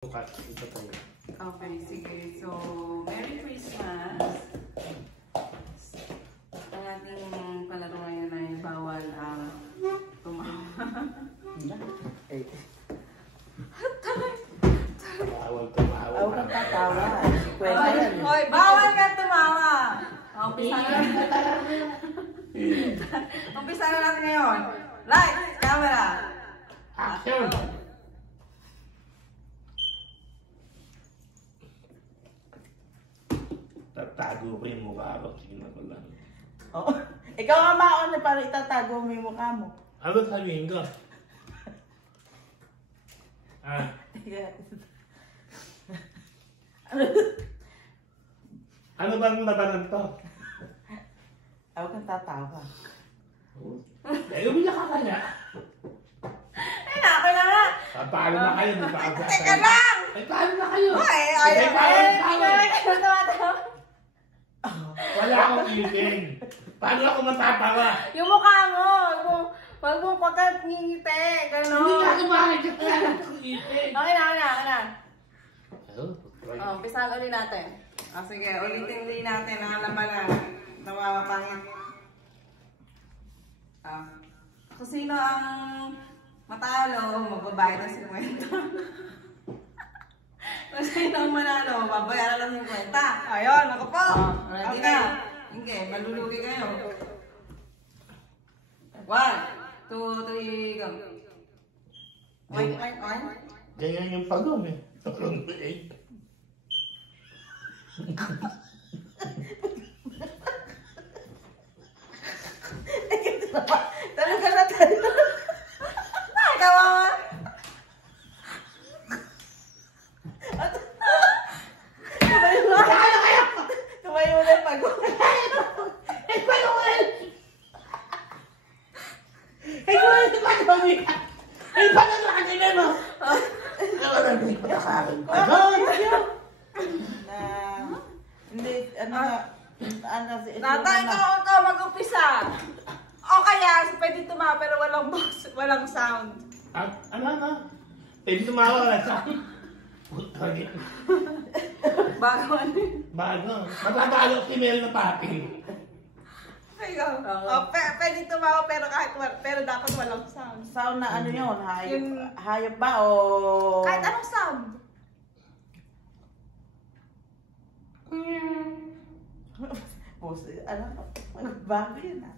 Bukas, ito tayo. Okay, sige. So, Merry Christmas! Ang ating palaro ngayon ay bawal ang tumawa. Bawal tumawa. Huwag kang tatawa. Hoy, bawal ka tumawa! Umpisa na natin. Umpisa na natin ngayon. Lights, camera. Action! Tatago ko yung mukha ko. Sige na ko lang. Oh. Ikaw ang maon na para itatago mo yung mukha mo. Ano sabihin ko? Ano bang labanan to? Huwag kang tatawa. Eh, umiyak ka kanya. Ay, ako na nga. Paano na kayo? Teka lang! Eh, paano na kayo? Ay, Wala akong iling. Paano ako matatawa? yung mukha mo. Huwag mo pagkangingiti. Ganon. Hindi nga kumain ka wala akong iling. Okay na. Oh, Umpisahan ulit natin. Sige, ulitin natin ang labanan. Namamapangit. Kung sino ang matalo, magbabayad ng 50. Kung sino ang manalo, babayaran ng 50. Ayun, ako po. Ready na. Hindi, malulugi kayo. 1, 2, 3, go. Oink. ganyan yung pagong eh. Pagong eh. Talaga na tayo. Ay, kawawa. Tumayo mo na yung pag- Natay ko mag-umpisa. O kaya, pwede tumawa pero walang sound. Ano? Pwede tumawa ka sa... Bago ano yun. Bago. Matatalo si Mel na papi. Ikaw. Pwede tumawa pero dapat walang sound. Sound na ano yun? Hayop, Yung- hayop ba o... Kahit anong sound. Bago yun ah.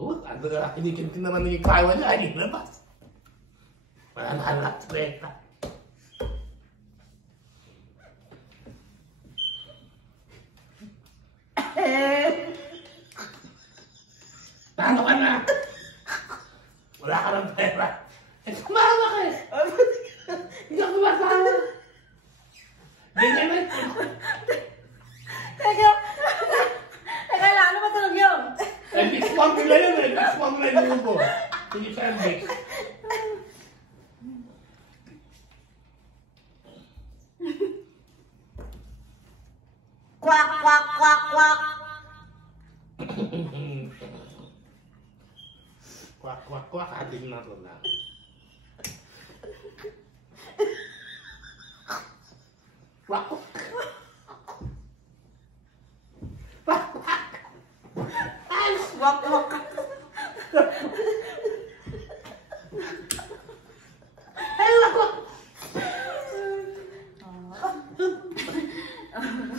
Ano na kinikintin naman ni Kawa niya. Ay, labas. Wala na anak. Streta. Tano ka na. Wala ka ng pera. Eh, kumawa ka eh. Hindi ako kumatawa. Ganyan na. Teka lang, ano ba tulog yun? Eh, Bix Formula yun eh. Bix Formula yung ko. Sige sa Bix. Kwak. Kwak. Ating na to na. Kwak. Wak.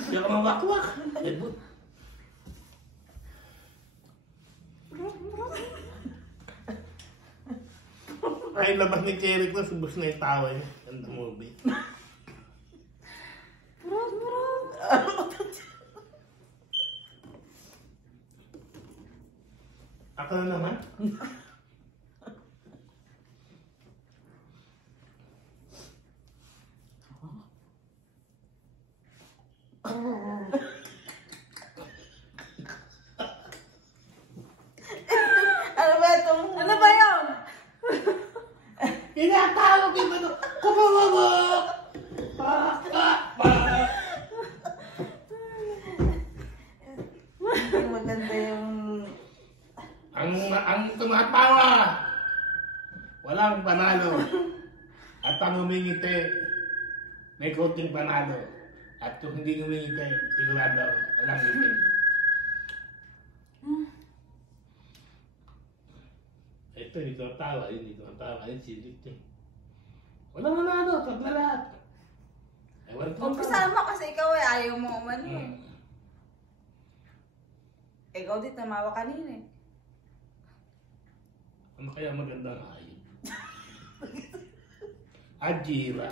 Hindi ako mawakwak. Ay, labas ni Cherry ko, subos na yung tawa niya. Ganda movie. Ako na naman. Ano ba itong... Ano ba yun? Tinatawag yung ano, kumababak! Maganda yung... Ang tumatawa, walang panalo. At ang umingiti, may konting panalo. At kung hindi umingiti, sigurado, walang ngiti. Ito, hindi ko natawa, hindi ko natawa, ayun, silit eh. Walang nanalo, tatlo lahat. Ewan ko. Umpisa mo kasi ikaw ay ayaw mo umano eh. Ikaw din tamawa kanina eh. Ano kaya magandang ayin? Ajira.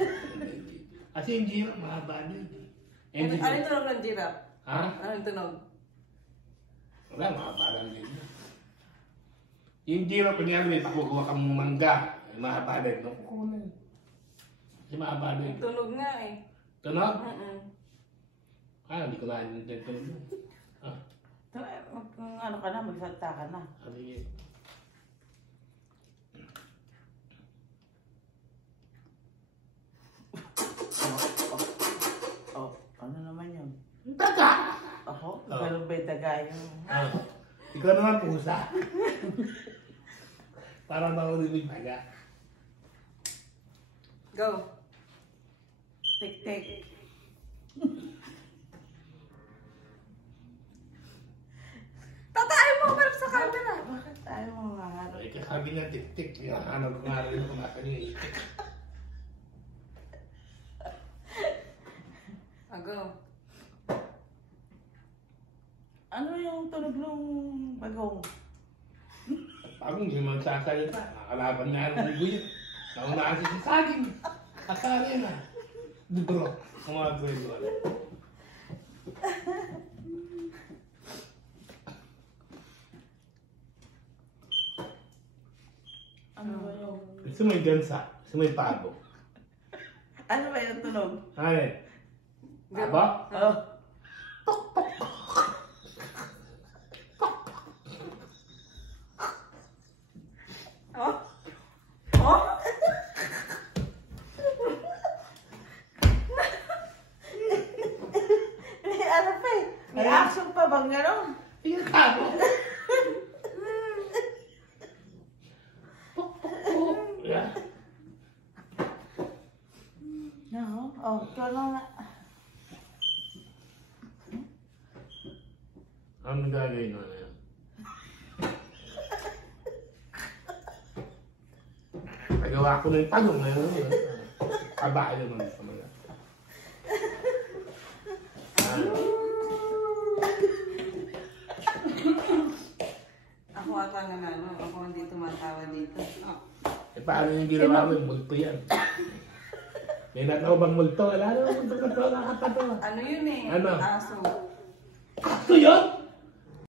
Kasi yung jira, mahaba na yun. Anong tunog ng giraffe? Ha? Anong tunog? Wala, mahaba lang din. Yung jira, kunyari may pakukuha kang mangga, ay mahaba din. No, kukuha na yun. Kasi mahaba din. Tunog nga eh. Tunog? Hindi ko na yung tunog. Ano ka na, magsalta ka na. Sige. Ano naman yun? Daga! Ako? Ganun ba yung daga yung... Ikaw naman pusa. Parang makulimig daga. Go. Tik-tik. Tatayin mo parang sa camera. Bakit tayo mga harap? Ay, kasabi niya tik-tik. Hinahanap ko nga rin kung nasa niya itik. Go. Ano yung tunog ng bagong? Pagong hindi man sasalita. Nakalaban nga ng buyo. Naunaan siya sa saging. Akari na. Libro. Ang mga buyo. Ano ba yung... Gusto mo yung gansa? Gusto mo yung pabo? Ano ba yung tunog? Ay. Pabo? Oh. Oh? Oh? May ano pa eh. May action pa bang gano'n? Yung pabo. Yeah. No. Oh, ikaw lang na. Ano gagawin mo na yun? Nagawa ko na yung tanong ngayon. Kabahay naman sa mga. Ako ata nga na, no? Ako hindi tumatawa dito. Oh. Eh paano yung ginawa mo yung multo yan? May nataw bang multo? Wala naman multo na ito nakakatawa. Ano yun eh? Ano? Aso.